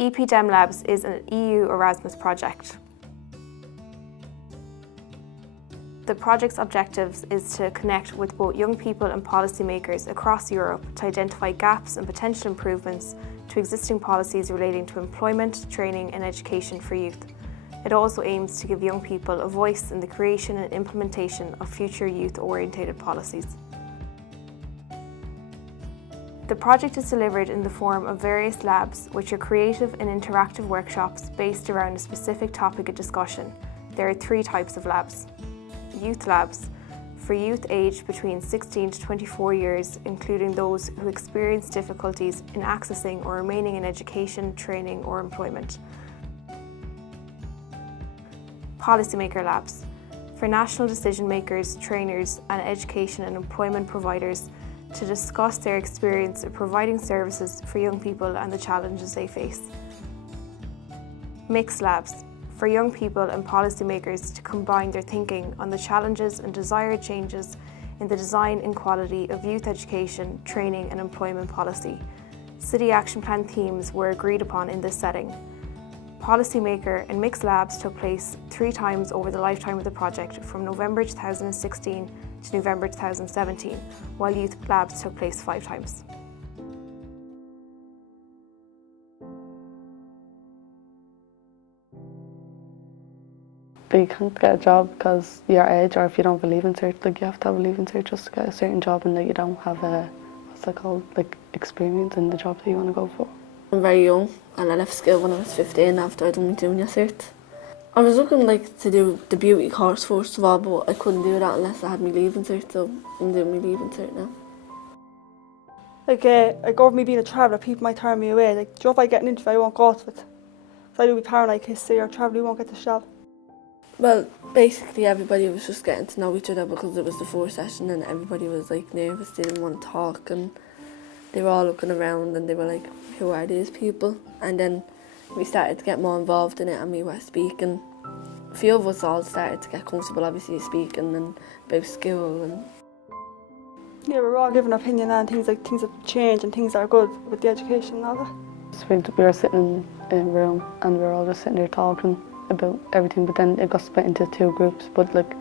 Ep-DeM Labs is an EU Erasmus project. The project's objectives is to connect with both young people and policymakers across Europe to identify gaps and potential improvements to existing policies relating to employment, training and education for youth. It also aims to give young people a voice in the creation and implementation of future youth-orientated policies. The project is delivered in the form of various labs, which are creative and interactive workshops based around a specific topic of discussion. There are 3 types of labs. Youth labs, for youth aged between 16 to 24 years, including those who experience difficulties in accessing or remaining in education, training or employment. Policymaker labs, for national decision makers, trainers and education and employment providers to discuss their experience of providing services for young people and the challenges they face. Mixed labs, for young people and policymakers to combine their thinking on the challenges and desired changes in the design and quality of youth education, training and employment policy. City Action Plan themes were agreed upon in this setting. Policymaker and mixed labs took place 3 times over the lifetime of the project, from November 2016 to November 2017, while youth labs took place 5 times. You can't get a job because your age, or if you don't believe in cert, like you have to have a leaving cert just to get a certain job, and that you don't have a, what's that called, like experience in the job that you want to go for. I'm very young and I left school when I was 15 after I'd done my junior cert. I was looking to do the beauty course first of all, but I couldn't do that unless I had my leaving cert, so I'm doing my leaving cert now. Like over me being a traveller, people might turn me away. Like, if I get an interview, I won't go to it. So I do be paranoid in case say you're a traveller, you won't get the job. Well, basically everybody was just getting to know each other because it was the 4th session and everybody was like nervous, they didn't want to talk, and they were all looking around and they were like, who are these people? And then we started to get more involved in it and we were speaking. A few of us all started to get comfortable, obviously, speaking and about school. And yeah, we're all giving opinion on things that change and things that are good with the education and all that. So we were sitting in a room and we were all just sitting there talking about everything, but then it got split into 2 groups, but like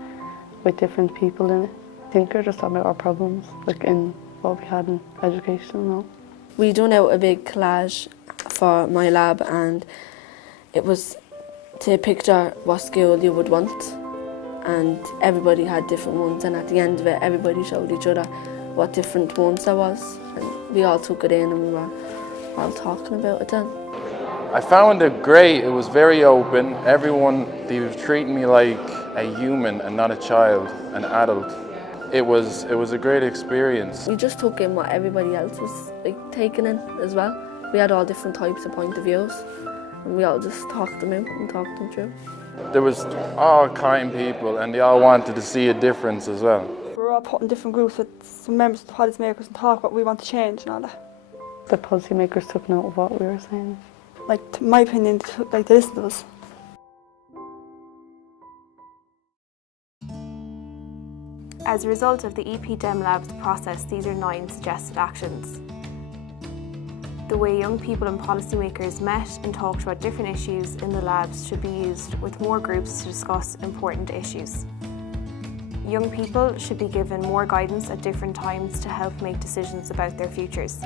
with different people in it. I think we were just talking about our problems, like in what we had in education and all. We done out a big collage for my lab, and it was to picture what school you would want, and everybody had different ones, and at the end of it everybody showed each other what different ones there was, and we all took it in and we were all talking about it then. I found it great. It was very open. Everyone, they were treating me like a human and not a child, an adult. It was a great experience. We just took in what everybody else was taking in as well. We had all different types of point of views, and we all just talked them out and talked them through. There was all kind people, and they all wanted to see a difference as well. We were all put in different groups with some members of the policymakers and talk what we want to change and all that. The policymakers took note of what we were saying. Like, to my opinion, they listened to us. As a result of the Ep-DeM Labs process, these are 9 suggested actions. The way young people and policymakers met and talked about different issues in the labs should be used with more groups to discuss important issues. Young people should be given more guidance at different times to help make decisions about their futures.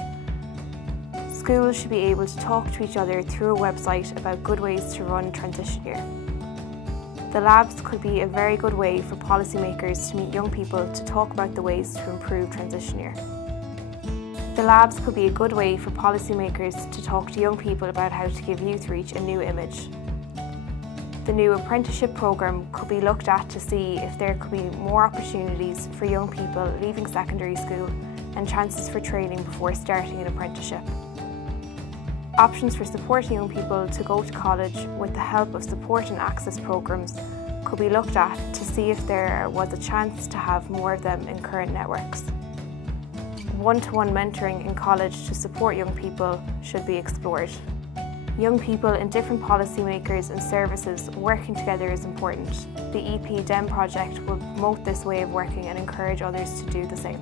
Schools should be able to talk to each other through a website about good ways to run transition year. The labs could be a very good way for policymakers to meet young people to talk about the ways to improve transition year. The labs could be a good way for policymakers to talk to young people about how to give Youth Reach a new image. The new apprenticeship programme could be looked at to see if there could be more opportunities for young people leaving secondary school and chances for training before starting an apprenticeship. Options for supporting young people to go to college with the help of support and access programmes could be looked at to see if there was a chance to have more of them in current networks. One-to-one mentoring in college to support young people should be explored. Young people in different policymakers and services working together is important. The Ep-DeM project will promote this way of working and encourage others to do the same.